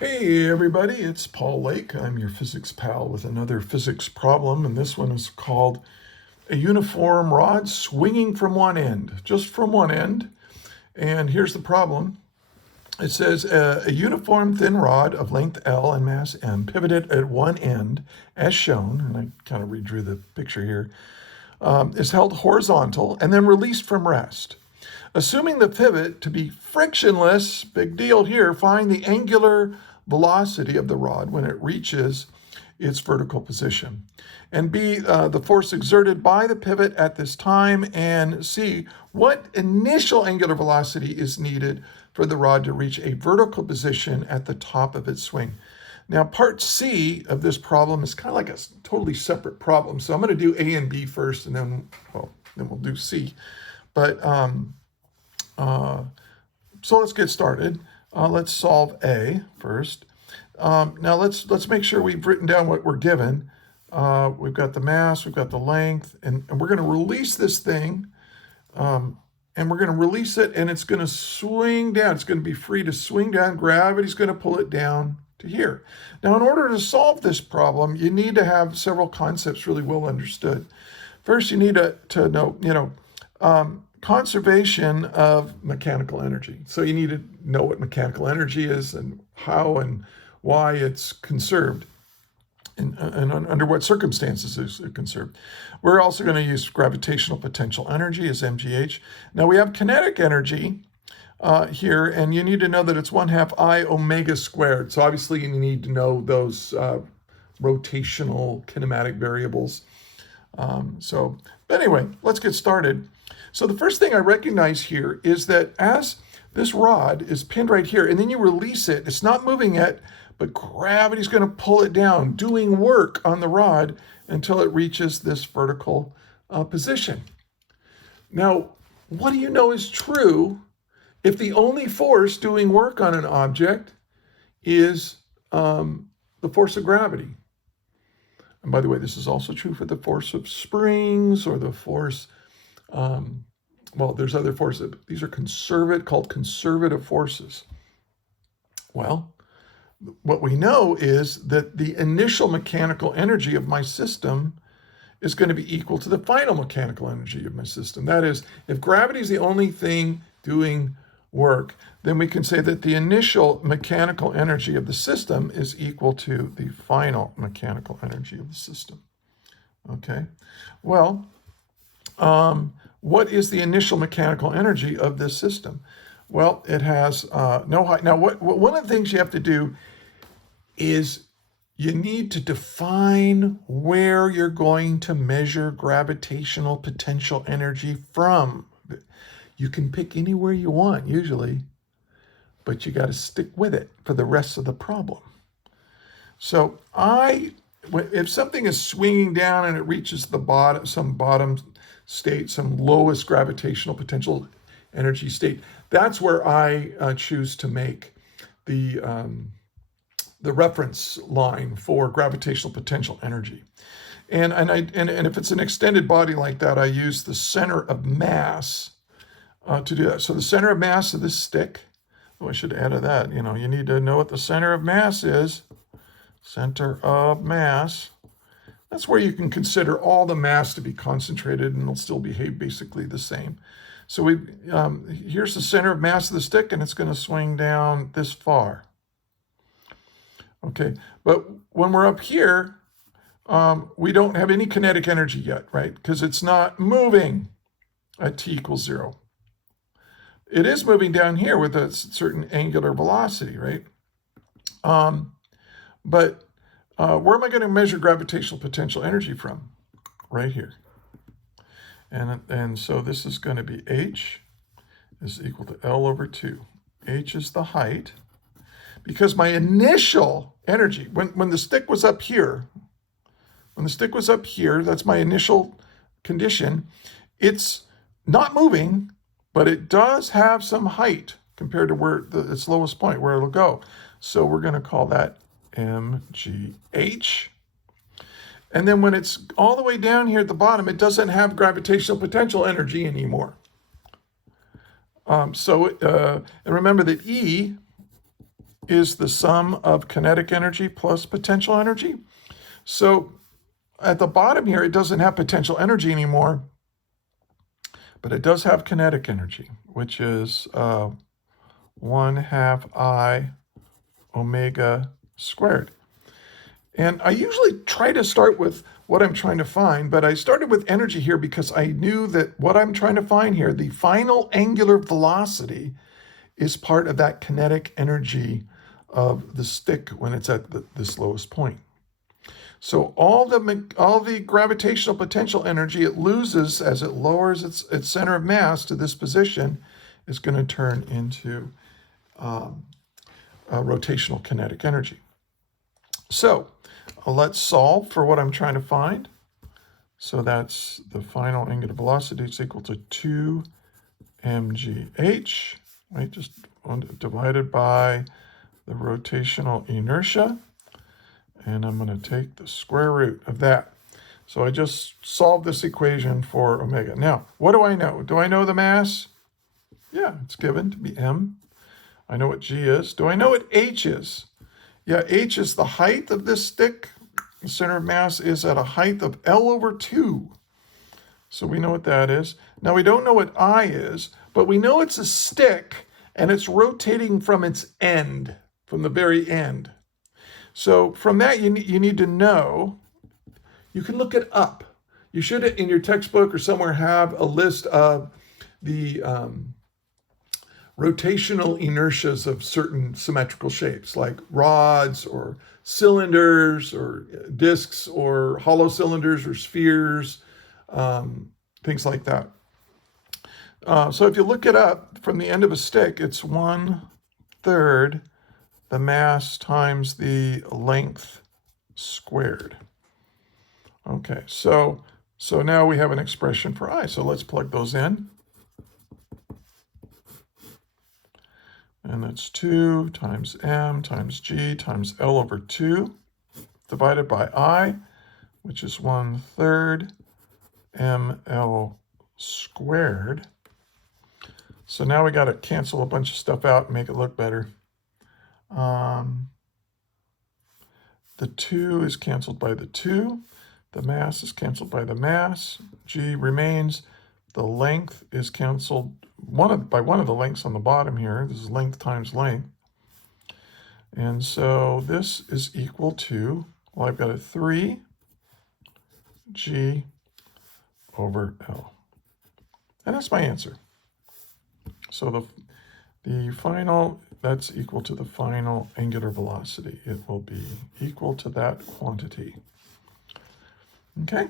Hey everybody, it's Paul Lake. I'm your physics pal with another physics problem, and this one is called a uniform rod swinging from one end, just from one end. And here's the problem. It says a uniform thin rod of length L and mass M pivoted at one end, as shown, and I kind of redrew the picture here, is held horizontal and then released from rest. Assuming the pivot to be frictionless, big deal here, find the angular velocity of the rod when it reaches its vertical position. And B, the force exerted by the pivot at this time. And C, what initial angular velocity is needed for the rod to reach a vertical position at the top of its swing. Now, part C of this problem is kind of like a totally separate problem. So I'm going to do A and B first, and then we'll do C. But so let's get started. Let's solve A first. Now let's make sure we've written down what we're given. We've got the mass, we've got the length, and we're going to release this thing, and we're going to release it, and it's going to swing down. It's going to be free to swing down. Gravity's going to pull it down to here. Now, in order to solve this problem, you need to have several concepts really well understood. First, you need to know, conservation of mechanical energy. So you need to know what mechanical energy is and how and why it's conserved and under what circumstances is it conserved. We're also going to use gravitational potential energy as MGH. Now we have kinetic energy here, and you need to know that it's 1/2 I omega squared. So obviously you need to know those rotational kinematic variables. But anyway, let's get started. So the first thing I recognize here is that as this rod is pinned right here, and then you release it, it's not moving yet, but gravity's going to pull it down, doing work on the rod until it reaches this vertical position. Now, what do you know is true if the only force doing work on an object is the force of gravity? And by the way, this is also true for the force of springs or the force, there's other forces. These are called conservative forces. Well, what we know is that the initial mechanical energy of my system is going to be equal to the final mechanical energy of my system. That is, if gravity is the only thing doing work, then we can say that the initial mechanical energy of the system is equal to the final mechanical energy of the system. Okay, well, what is the initial mechanical energy of this system? Well, it has no height. Now, one of the things you have to do is you need to define where you're going to measure gravitational potential energy from. You can pick anywhere you want, usually, but you got to stick with it for the rest of the problem. So if something is swinging down and it reaches the bottom, some bottom state, some lowest gravitational potential energy state, that's where I choose to make the reference line for gravitational potential energy. And if it's an extended body like that, I use the center of mass to do that. So the center of mass of this stick, I should add to that, you need to know what the center of mass is. Center of mass. That's where you can consider all the mass to be concentrated and it'll still behave basically the same. So here's the center of mass of the stick, and it's going to swing down this far. Okay, but when we're up here, we don't have any kinetic energy yet, right? Because it's not moving at t equals 0. It is moving down here with a certain angular velocity, right? But where am I going to measure gravitational potential energy from? Right here. And so this is going to be H is equal to L over 2. H is the height. Because my initial energy, when the stick was up here, that's my initial condition, it's not moving, but it does have some height compared to where its lowest point, where it'll go. So we're going to call that mgh. And then when it's all the way down here at the bottom, it doesn't have gravitational potential energy anymore. And remember that E is the sum of kinetic energy plus potential energy. So at the bottom here, it doesn't have potential energy anymore, but it does have kinetic energy, which is 1/2 I omega squared. And I usually try to start with what I'm trying to find, but I started with energy here because I knew that what I'm trying to find here, the final angular velocity, is part of that kinetic energy of the stick when it's at this lowest point. So all the gravitational potential energy it loses as it lowers its center of mass to this position is going to turn into rotational kinetic energy. So let's solve for what I'm trying to find. So that's the final angular velocity is equal to 2 mgh, right? Just divided by the rotational inertia. And I'm going to take the square root of that. So I just solved this equation for omega. Now, what do I know? Do I know the mass? Yeah, it's given to be m. I know what g is. Do I know what h is? Yeah, h is the height of this stick. The center of mass is at a height of L/2. So we know what that is. Now we don't know what I is, but we know it's a stick and it's rotating from its end, from the very end. So from that, you need to know, you can look it up. You should, in your textbook or somewhere, have a list of the rotational inertias of certain symmetrical shapes, like rods or cylinders or discs or hollow cylinders or spheres, things like that. So if you look it up, from the end of a stick, it's 1/3 the mass times the length squared. Okay, so now we have an expression for I. So let's plug those in. And that's 2 times m times g times L/2 divided by I, which is 1/3 ml squared. So now we got to cancel a bunch of stuff out and make it look better. The 2 is canceled by the 2. The mass is canceled by the mass. G remains. The length is canceled by one of the lengths on the bottom here. This is length times length. And so this is equal to, well, I've got a 3 G over L. And that's my answer. So the final, that's equal to the final angular velocity. It will be equal to that quantity. Okay?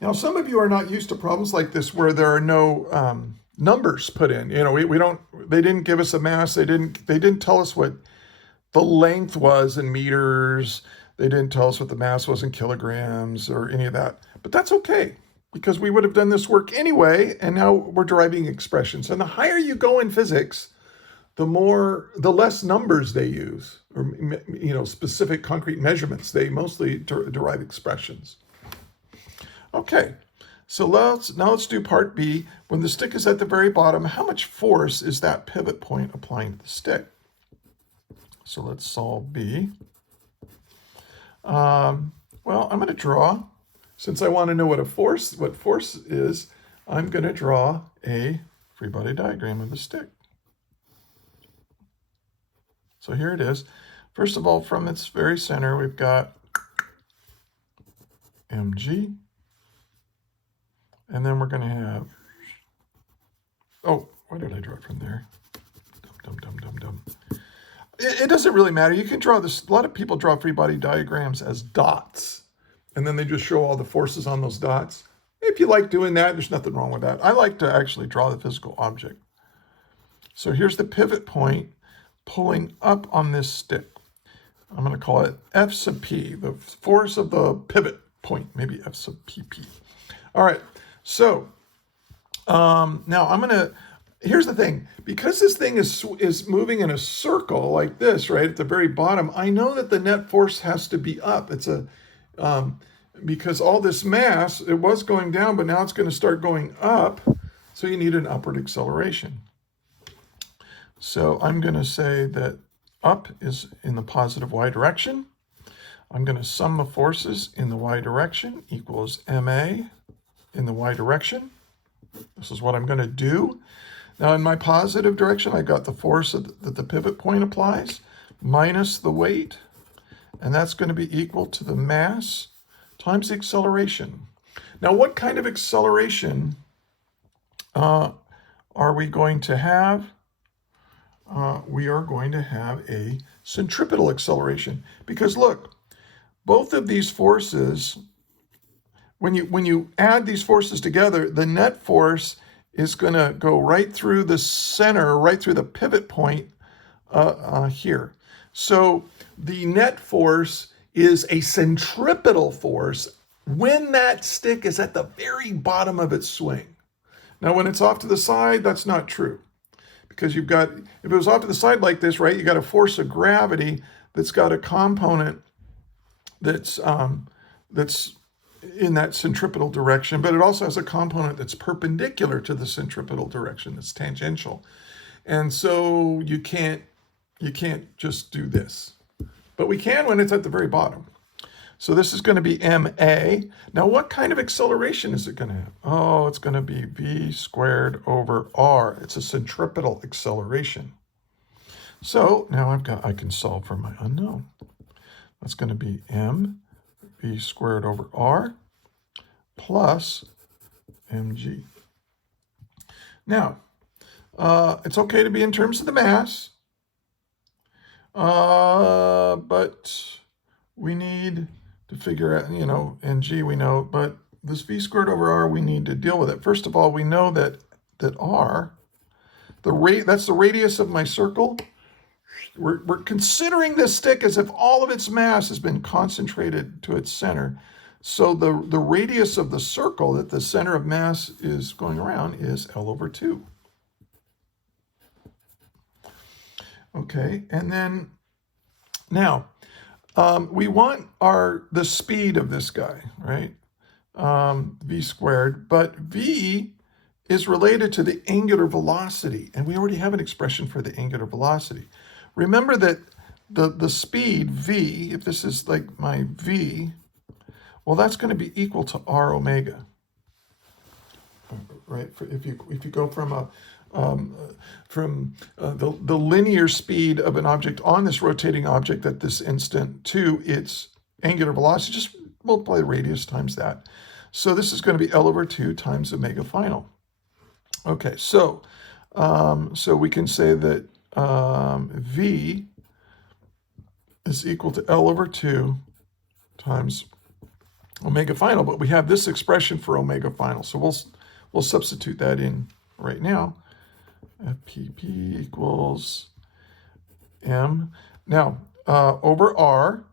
Now, some of you are not used to problems like this where there are no numbers put in. You know, they didn't give us a mass. They didn't tell us what the length was in meters. They didn't tell us what the mass was in kilograms or any of that. But that's okay, because we would have done this work anyway, and now we're deriving expressions. And the higher you go in physics, the less numbers they use, or specific concrete measurements. They mostly derive expressions. Okay, so now let's do part B. When the stick is at the very bottom, how much force is that pivot point applying to the stick? So let's solve B. Well, I'm going to draw. Since I want to know what force is, I'm going to draw a free body diagram of the stick. So here it is. First of all, from its very center, we've got mg. And then we're going to have, oh, why did I draw it from there? Dum. It doesn't really matter. You can draw this. A lot of people draw free body diagrams as dots, and then they just show all the forces on those dots. If you like doing that, there's nothing wrong with that. I like to actually draw the physical object. So here's the pivot point pulling up on this stick. I'm going to call it F sub P, the force of the pivot point, maybe F sub PP. All right, so now I'm going to, here's the thing. Because this thing is moving in a circle like this, right, at the very bottom, I know that the net force has to be up. It's because all this mass, it was going down, but now it's going to start going up, so you need an upward acceleration. So I'm going to say that up is in the positive y direction. I'm going to sum the forces in the y direction equals ma in the y direction. This is what I'm going to do. Now in my positive direction, I got the force that the pivot point applies minus the weight, and that's going to be equal to the mass times the acceleration. Now what kind of acceleration are we going to have? We are going to have a centripetal acceleration, because look, both of these forces, when you add these forces together, the net force is going to go right through the center, right through the pivot point here. So the net force is a centripetal force when that stick is at the very bottom of its swing. Now, when it's off to the side, that's not true, because you've got, if it was off to the side like this, right, you got a force of gravity that's got a component that's in that centripetal direction, but it also has a component that's perpendicular to the centripetal direction, that's tangential. And so you can't just do this, but we can when it's at the very bottom. So this is going to be ma. Now what kind of acceleration is it going to have? Oh, it's going to be v squared over r. It's a centripetal acceleration. So now I can solve for my unknown. That's going to be m v squared over r plus mg. Now, it's okay to be in terms of the mass, but we need to figure out, ng we know, but this v squared over r, we need to deal with it. First of all, we know that r, that's the radius of my circle. We're considering this stick as if all of its mass has been concentrated to its center. So the radius of the circle that the center of mass is going around is L over 2. Okay, and then now we want the speed of this guy, right? V squared, but v is related to the angular velocity, and we already have an expression for the angular velocity. Remember that the speed v, if this is like my v, well, that's going to be equal to r omega, right? If you go from the linear speed of an object on this rotating object at this instant to its angular velocity, just multiply the radius times that. So this is going to be L over 2 times omega final. Okay, so we can say that v is equal to L over 2 times omega final, but we have this expression for omega final, so we'll substitute that in right now. FPP equals m. Now, over r,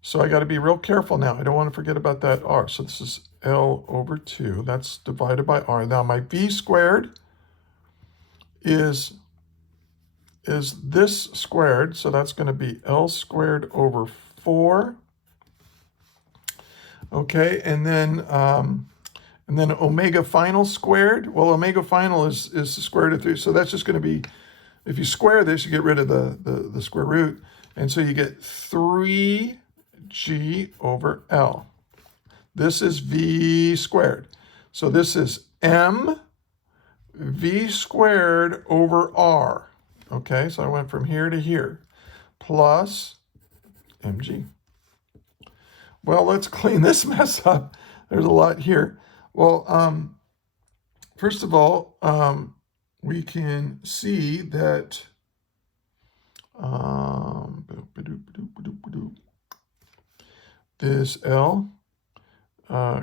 so I got to be real careful now. I don't want to forget about that r. So this is L over 2. That's divided by r. Now, my v squared is this squared, so that's going to be L squared over 4. Okay, and then omega final squared. Well, omega final is the square root of 3, so that's just going to be, if you square this, you get rid of the square root, and so you get 3g over L. This is v squared. So this is m v squared over r. Okay, so I went from here to here, plus mg. Well, let's clean this mess up. There's a lot here. Well, first of all, we can see that this L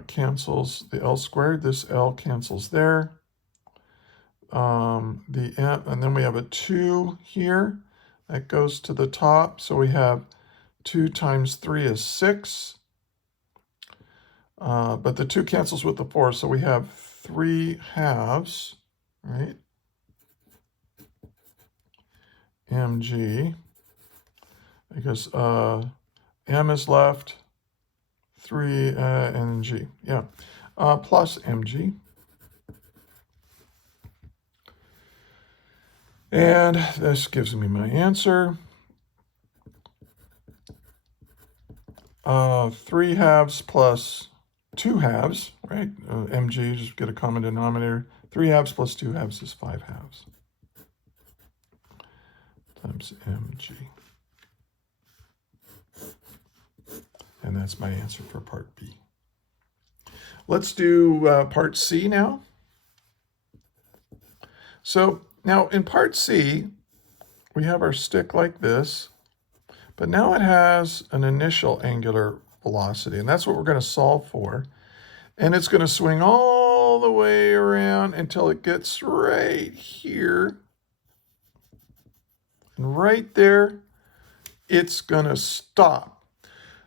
cancels the L squared. This L cancels there. The M, and then we have a 2 here that goes to the top. So we have 2 times 3 is 6. But the 2 cancels with the 4, so we have 3 halves, right? mg, because m is left, 3 and g, yeah, plus mg. And this gives me my answer. 3 halves plus 2 halves, right? mg, just get a common denominator. 3 halves plus 2 halves is 5 halves times mg. And that's my answer for part B. Let's do part C now. So now in part C, we have our stick like this, but now it has an initial angular velocity, and that's what we're going to solve for. And it's going to swing all the way around until it gets right here. And right there, it's going to stop.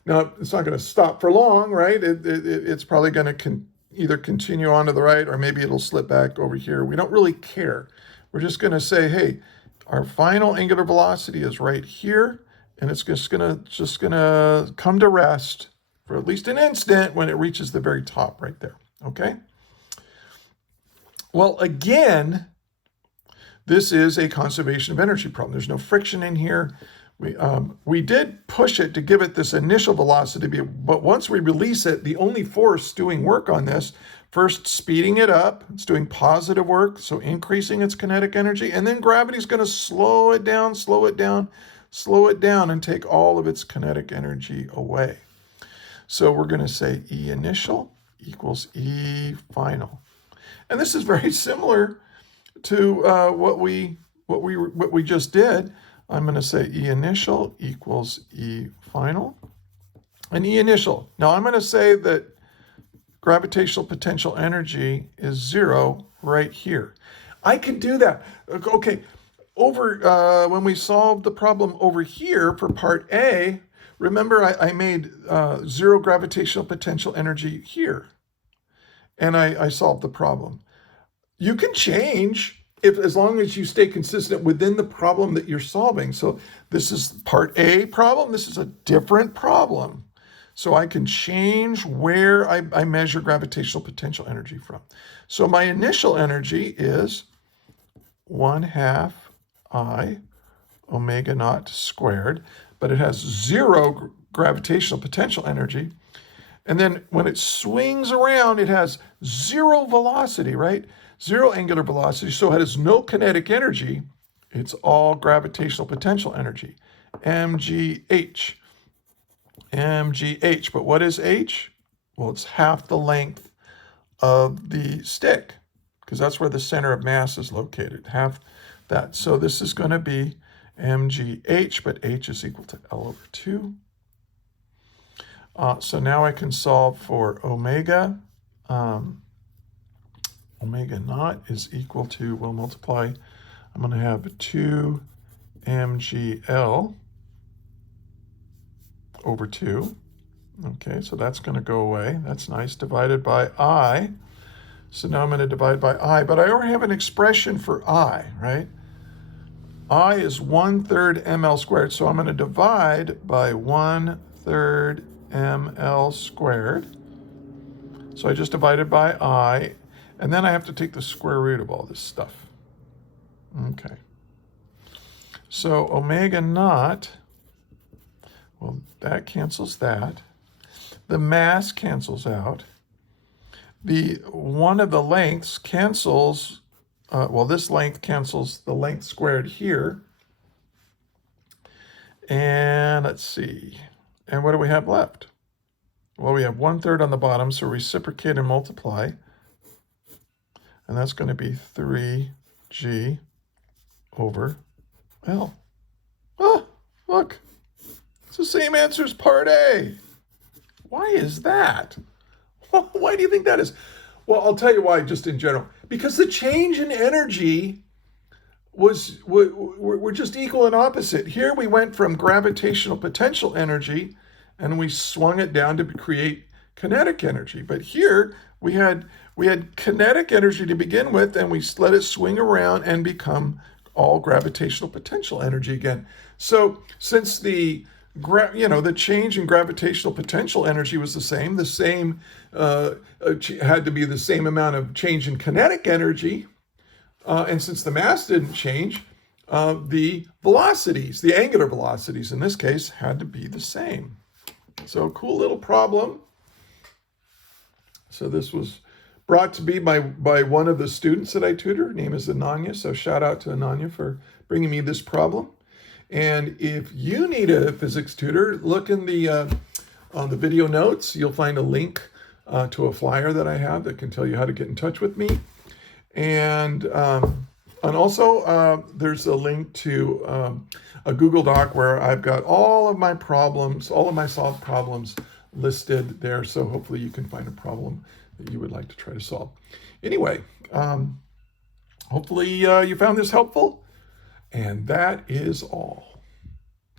Now, it's not going to stop for long, right? It's probably going to either continue on to the right, or maybe it'll slip back over here. We don't really care. We're just going to say, hey, our final angular velocity is right here, and it's just going to come to rest for at least an instant when it reaches the very top right there, okay? Well, again, this is a conservation of energy problem. There's no friction in here. We did push it to give it this initial velocity, but once we release it, the only force doing work on this, first speeding it up, it's doing positive work, so increasing its kinetic energy, and then gravity's going to slow it down, and take all of its kinetic energy away. So we're going to say E initial equals E final. And this is very similar to what we just did. I'm going to say E initial equals E final. And E initial. Now I'm going to say that gravitational potential energy is 0 right here. I can do that. Okay, over when we solved the problem over here for part A, remember I made 0 gravitational potential energy here. And I solved the problem. You can change as long as you stay consistent within the problem that you're solving. So this is part A problem. This is a different problem. So I can change where I measure gravitational potential energy from. So my initial energy is 1/2 I omega naught squared, but it has 0 gravitational potential energy. And then when it swings around, it has 0 velocity, right? 0 angular velocity, so it has no kinetic energy. It's all gravitational potential energy, mgh. mgh, but what is h? Well, it's half the length of the stick, because that's where the center of mass is located, half that. So this is going to be mgh, but h is equal to L over 2. So now I can solve for omega. Omega naught is equal to, we'll multiply, I'm going to have 2 mgl over 2. Okay, so that's going to go away. That's nice, divided by I. So now I'm going to divide by I, but I already have an expression for I, right? I is 1/3 ml squared, so I'm going to divide by 1/3 ml squared. So I just divided by I, and then I have to take the square root of all this stuff. Okay. So omega naught, well, that cancels that. The mass cancels out. The one of the lengths cancels, this length cancels the length squared here. And let's see. And what do we have left? Well, we have 1/3 on the bottom, so reciprocate and multiply. And that's going to be 3g over L. Oh, look. It's the same answer as part A. Why is that? Why do you think that is? Well, I'll tell you why, just in general. Because the change in energy were just equal and opposite. Here we went from gravitational potential energy and we swung it down to create kinetic energy. But here we had kinetic energy to begin with, and we let it swing around and become all gravitational potential energy again. So since the change in gravitational potential energy was the same had to be the same amount of change in kinetic energy. And since the mass didn't change, the velocities, the angular velocities in this case, had to be the same. So cool little problem. So this was brought to me by one of the students that I tutor. Her name is Ananya. So shout out to Ananya for bringing me this problem. And if you need a physics tutor, look in the on the video notes. You'll find a link to a flyer that I have that can tell you how to get in touch with me. And also there's a link to a Google Doc where I've got all of my problems, all of my solved problems listed there. So hopefully you can find a problem that you would like to try to solve. Anyway, hopefully you found this helpful. And that is all.